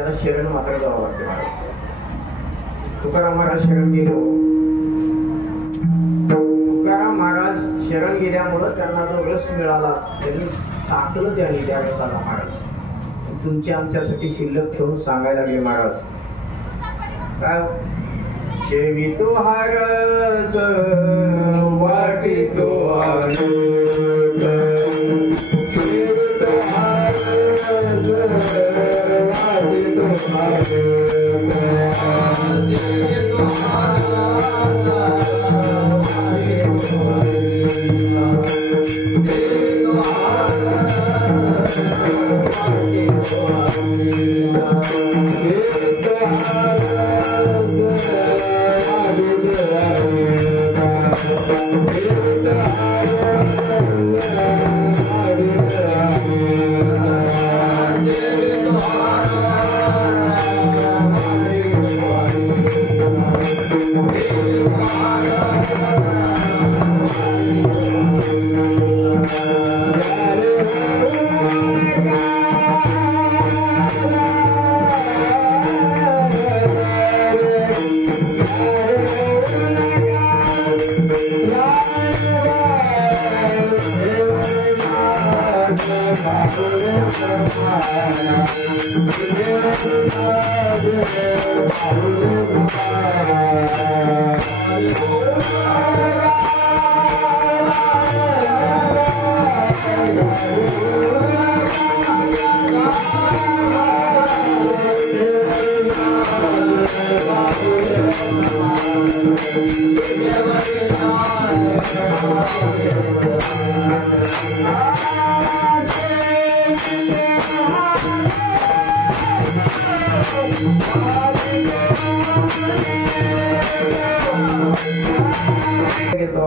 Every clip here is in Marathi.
त्याला शरण मात्र जावं लागते महाराज. तुकाराम महाराज शरण गेलो. तुकाराम महाराज शरण गेल्यामुळं त्यांना जो रस मिळाला त्यांनी साकलं त्यांनी त्या रसाला महाराज. तुमच्या आमच्यासाठी शिल्लक ठेवून सांगायला लागले महाराज काय शेवितो हारस वाटितो आनंद शेवितो हारस वाटितो आनंद शेवितो हारस वाटितो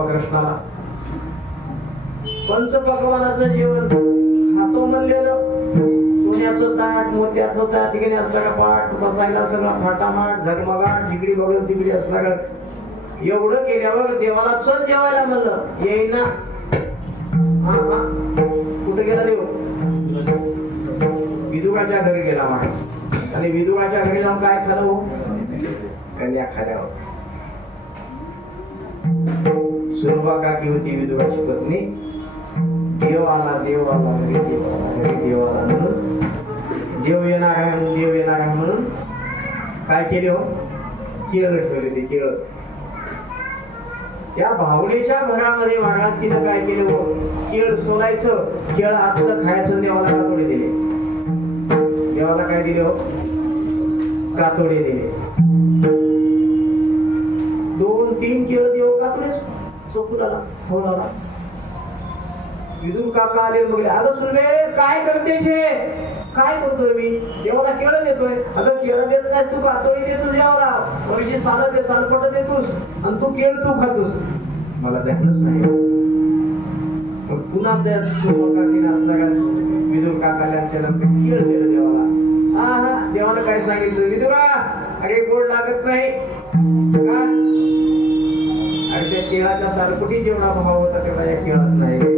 कृष्णाला पंचपक्वानाचं जेवण खातो म्हणलेलं सोन्याचं ताट मोत्याचं ताट ठिकाणी असणारा पाठ बसायला सगळा थाटामाट झगमगाट जिगडी बघून तिगडी असणारा एवढं केल्यावर देवाला चल जेवायला म्हणलं येईना. कुठे गेला देव? विदुराच्या घरी गेला माणूस. आणि विदुराच्या घरी जाऊन काय खाल्लं हो? कन्या खाल्यावर. सुरभा काकी होती विदुराची पत्नी. देव आला देव आला घरी देव आला घरी देव आला म्हणून देव येणार आहे म्हणून देव येणार आहे म्हणून काय केले हो? केळ ठेवले ते केळ. त्या भावनेच्या घरामध्ये महाराज तिनं काय केलं हो? केळ सोलायचं केळ आतलं खायचं. देवाला कातोडे दिले. देवाला काय दिले हो? कातोडे दिले. 2-3 केळ देव कातोडेच चोकुलाला फोनाला. विदुर काका आले बघले. अगं सुनबे काय करतेस हे? काय करतोय मी? देवाला केळं देतोय. अगं केळं देत नाही तू कातोडी देतोस देवाला. वरची सालं दे सालपट देतोस आणि तू केळ तू खातोस. मला ध्यानच नाही. मग पुन्हा त्या काकीने असणाऱ्या विदुर काकाला केळ दिलं देवाला. हा देवाला काय सांगितलं? विदुरा अरे गोड लागत नाही का? आणि त्या केळाच्या सालपटी जेवढा भाव होता तेवढा या केळात नाही.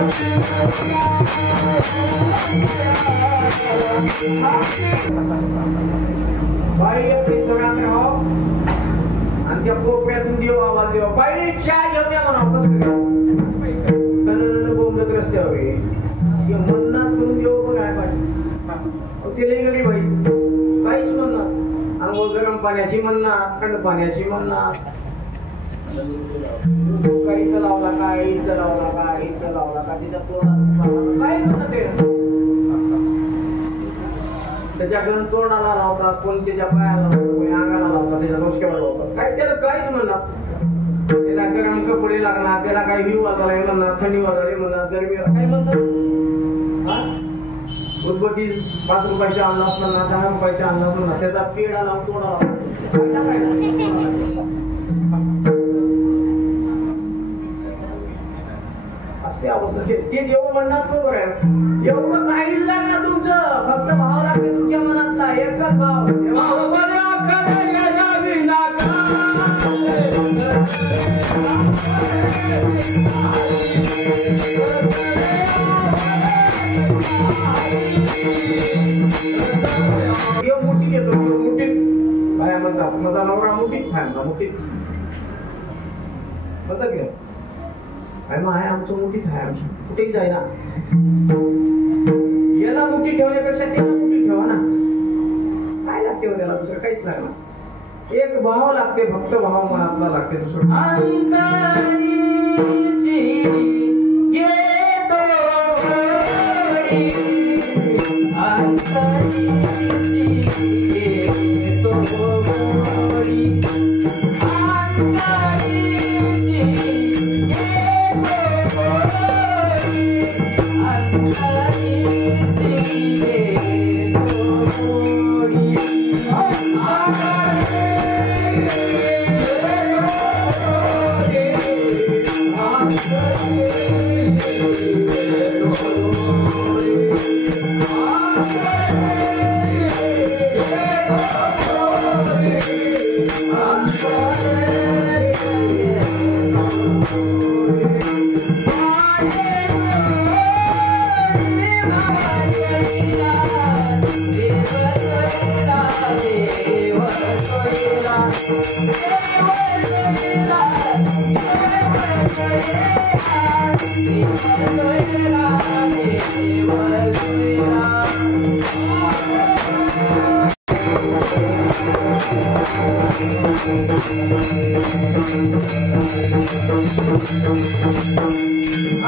बाई आपली घरात राहो आणि त्या कोपऱ्यातून देव आवाज देवा बाई चहा घेऊन या म्हणा कसं बोंबलत रस्त्यावर म्हणणार देव पण आहे पाहिजे ते लई गरीब बाई काहीच म्हणणार अंघोळ गरम पाण्याची म्हणणार थंड पाण्याची म्हणणार काही इथं लावला काय इथं लावला काय इथं लावला का तिचा काय म्हणतात ते त्याच्या गण तोंडाला लावतात कोण त्याच्या पायाला लावतात कोणी अंगाला लावतात त्याच्या डोक्यावर लावतात काय त्याला काहीच म्हणणार त्याला गरम कपडे लागणार त्याला काही हिव वाजायला म्हणणार थंडी वाजायला म्हणणार गरमी काय म्हणतात उदबत्ती 5 रुपयाच्या अन्नास म्हणणार 10 रुपयाच्या अन्नास म्हणणार त्याचा पेढा लावून तोंडाला असली अवस्था ते देव म्हणणार बरोबर आहे एवढं काहीच लागणार तुमचं फक्त भाव लागते तुमच्या मनातला एकच भाव देव मुठीत येतो देव मुठीत बाया म्हणतात माझा नवरा मुठीत थांबला मुठीत म्हणतात की आहे आमचं मुठीत आहे आमची कुठेही जाईना याला मुठी ठेवण्यापेक्षा त्याला मुठी ठेवा ना काय लागते हो त्याला दुसरं काहीच लागणार एक भाव लागते फक्त भाव मनातला लागते दुसरं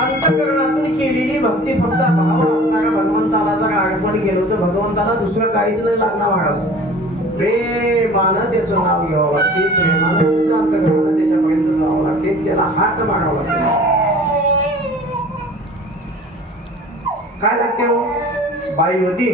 अंतःकरणातून केलेली भक्ती फक्त भाव असणाऱ्या भगवंताला जर आठवण गेलो तर भगवंताला दुसरं काहीच नाही लागणार वाढत प्रेमानं त्याचं नाव घ्यावं लागते प्रेमानं तुझं अंतःकरणानं त्याच्यापर्यंत जावं लागते त्याला हात मारावं लागते काय लागते हो बाई होती